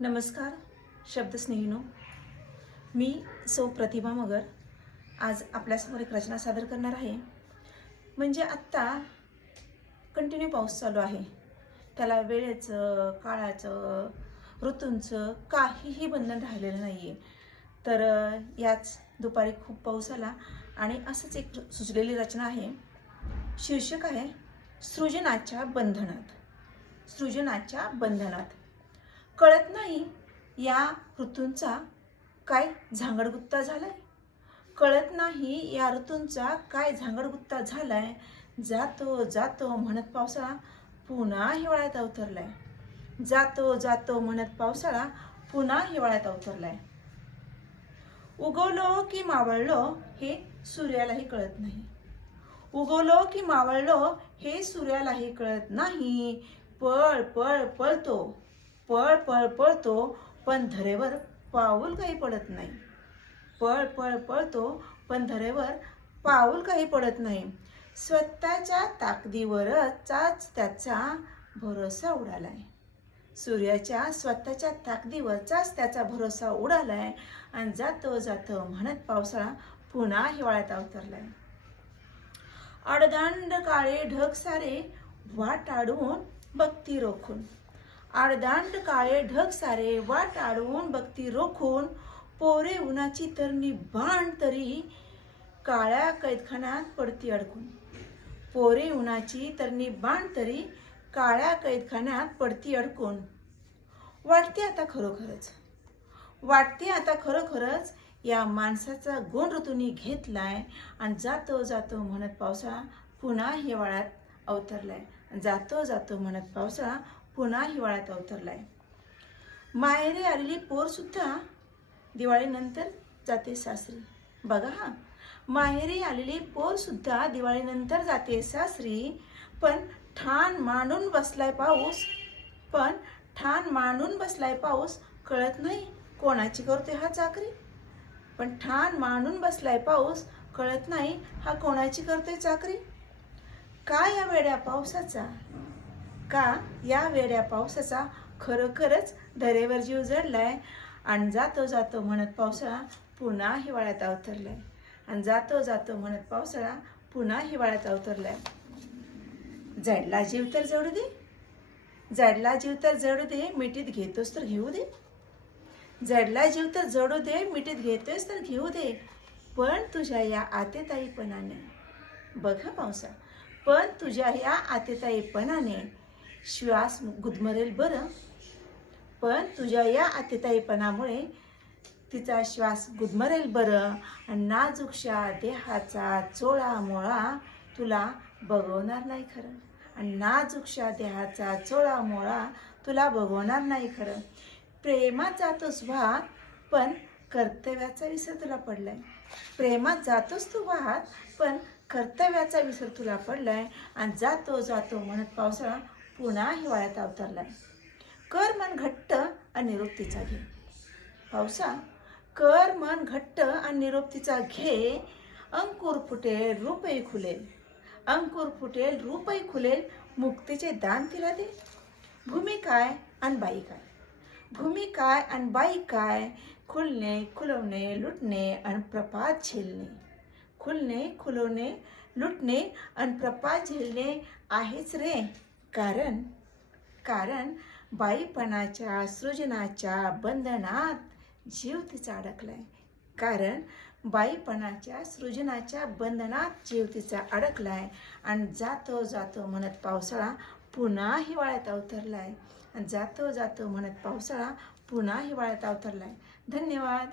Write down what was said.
नमस्कार शब्दस्नेहीनो, मी सौ प्रतिभा मगर आज आपल्यासमोर एक रचना सादर करणार आहे। म्हणजे आत्ता कंटिन्यू पाऊस चालू आहे, त्याला वेळेचं, काळाचं, ऋतूंचं काहीही बंधन राहिलेलं नाही आहे। तर याच दुपारी खूप पाऊस आला आणि असंच एक सुचलेली रचना आहे। शीर्षक आहे सृजनाच्या बंधनात। सृजनाच्या बंधनात कळत नाही या ऋतूंचा काय झांगडगुत्ता झालाय, कळत नाही या ऋतूंचा काय झांगडगुत्ता झालाय। जातो जातो म्हणत पावसाळा पुन्हा हिवाळ्यात अवतरलाय। जातो जातो म्हणत पावसाळा पुन्हा हिवाळ्यात अवतरलाय। उगवलो की मावळलो हे सूर्यालाही कळत नाही। उगवलो की मावळलो हे सूर्यालाही कळत नाही। पळ पळ पळतो, पळ पळ पळतो, पण धरेवर पाऊल काही पडत नाही। पळ पळ पळतो, पण धरेवर पाऊल काही पडत नाही। स्वतःच्या ताकदीवरचाच त्याचा भरोसा उडालाय। सूर्याच्या स्वतःच्या ताकदीवरचाच त्याचा भरोसा उडालाय आणि जातो जातो म्हणत पावसाळा पुन्हा हिवाळ्यात अवतरलाय। आडदांड काळे ढग सारे वाट अडवून बघती रोखून। आडदांड काळे ढग सारे वाट अडवून बघती रोखून। पोरे उन्हाची तरणी बाण तरी काळ्या कैदखान्यात पडती अडकून। पोरे उन्हाची तरणी बाण तरी काळ्या कैदखान्यात पडती अडकून। वाटते आता खरोखरच, वाटते आता खरोखरच या माणसाचा गुण ऋतूंनी घेतलाय आणि जातो जातो म्हणत पावसाळा पुन्हा हिवाळ्यात अवतरलाय। जातो जातो म्हणत पावसाळा पुन्हा हिवाळ्यात अवतरलाय। माहेरी आलेली पोर सुद्धा दिवाळीनंतर जाते सासरी। बघा हा, माहेरी आलेली पोर सुद्धा दिवाळीनंतर जाते सासरी। पण ठाण मांडून बसलाय पाऊस, पण ठाण मांडून बसलाय पाऊस, कळत नाही कोणाची करतोय हा चाकरी। पण ठाण मांडून बसलाय पाऊस, कळत नाही हा कोणाची करतोय चाकरी। का या वेड्या पावसाचा, का या वेड्या पावसाचा खरोखरच धरेवर जीव जडलाय आणि जातो जातो म्हणत पावसाळा पुन्हा हिवाळ्यात अवतरलाय। आणि जातो जातो म्हणत पावसाळा पुन्हा हिवाळ्यात अवतरलाय। जडला जीव तर जडू दे, जडला जीव तर जडू दे, मिठीत घेतोस तर घेऊ दे। जडला जीव तर जडू दे, मिठीत घेतोस तर घेऊ दे। पण तुझ्या या आतेताईपणाने, बघा पावसा, पण तुझ्या या आतेताईपणाने श्वास गुदमरेल बरं। पण तुझ्या या आतेताईपणामुळे तिचा श्वास गुदमरेल बरं। आणि नाजूकशा देहाचा चोळा मोळा तुला बघवणार नाही खरं। आणि नाजूकशा देहाचा चोळा मोळा तुला बघवणार नाही खरं। प्रेमात जातोस वाहत, पण कर्तव्याचा विसर तुला पडलाय। प्रेमात जातोस तू वाहत, पण कर्तव्याचा विसर तुला पडलाय। आणि जातो जातो म्हणत पावसाळा पुन्हा हिवाळ्यात अवतरलाय। कर मन घट्ट आणि निरोप घे पावसा, कर मन घट्ट आणि निरोप घे। अंकुर फुटेल रूपही खुलेल, अंकुर फुटेल रूपही खुलेल, मुक्तीचे दान तिला दे। भूमी काय आणि बाई काय, भूमी काय आणि बाई काय, खुलणे खुलवणे लुटणे आणि प्रपात झेलणे। खुलणे खुलवणे लुटणे आणि प्रपात झेलणे आहेच रे। कारण कारण बाईपणाच्या सृजनाच्या बंधनात जीव तिचा अडकलाय। कारण बाईपणाच्या सृजनाच्या बंधनात जीव तिचा अडकलाय। आणि जातो जातो म्हणत पावसाळा पुन्हा हिवाळ्यात अवतरलाय। आणि जातो जातो म्हणत पावसाळा पुन्हा हिवाळ्यात अवतरलाय। धन्यवाद।